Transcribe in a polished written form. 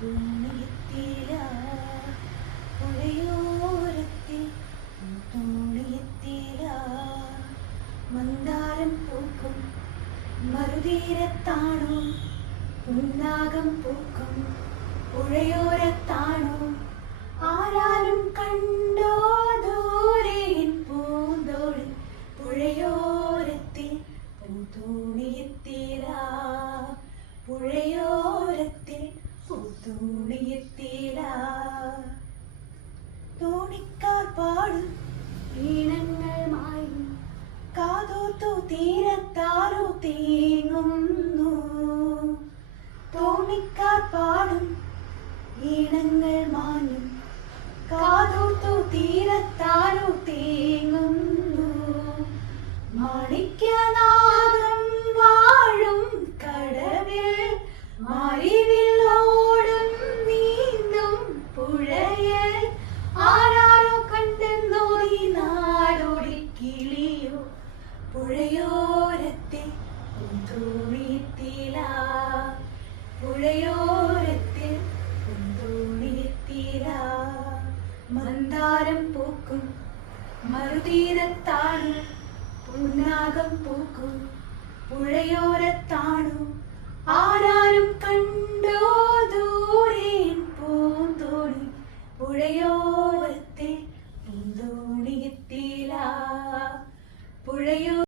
തോണിയെത്തിയില്ല പുഴയോരത്തിൽ തോണിയെത്തിയില്ല മന്ദാരം പൂക്കും മറുതീരത്താണോ പുന്നാകം പൂക്കും പുഴയോരത്താണോ ആരാലും കണ്ടോ ദൂരെ പൂന്തോടി പുഴയോരത്തിൽ പൂത്തോണിയെത്തിയില്ല പുഴയോരത്തിൽ പൂത്തോണിയെത്തിയില്ല തോണിക്കാർ പാടും ഈണങ്ങൾ മായും കാതോർത്തു തീരത്താരോ തേങ്ങുന്നു തോണിക്കാർ പാടും ഈണങ്ങൾ മാഞ്ഞും കാതോർത്തു തീരത്താരോ തേങ്ങുന്നു മാണിക്യനാദം വാഴും കടവിൽ മാരിവില്ലോടും നീന്തും പുഴയിൽ ആരാരോ കണ്ടെന്നോ ഈ നാടോടി കിളിയോ പുഴയോരത്തെ തോണിയെത്തിയില്ല പുഴയോരത്തിൽ തോണിയെത്തിയില്ല മന്ദാരം പൂക്കും മറുതീരത്താണു പുന്നാകം പൂക്കും പുഴയോരത്താണു ആരാ